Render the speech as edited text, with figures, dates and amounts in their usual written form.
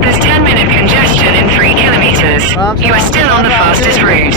There's 10-minute congestion in 3 kilometers. You are still on the fastest route.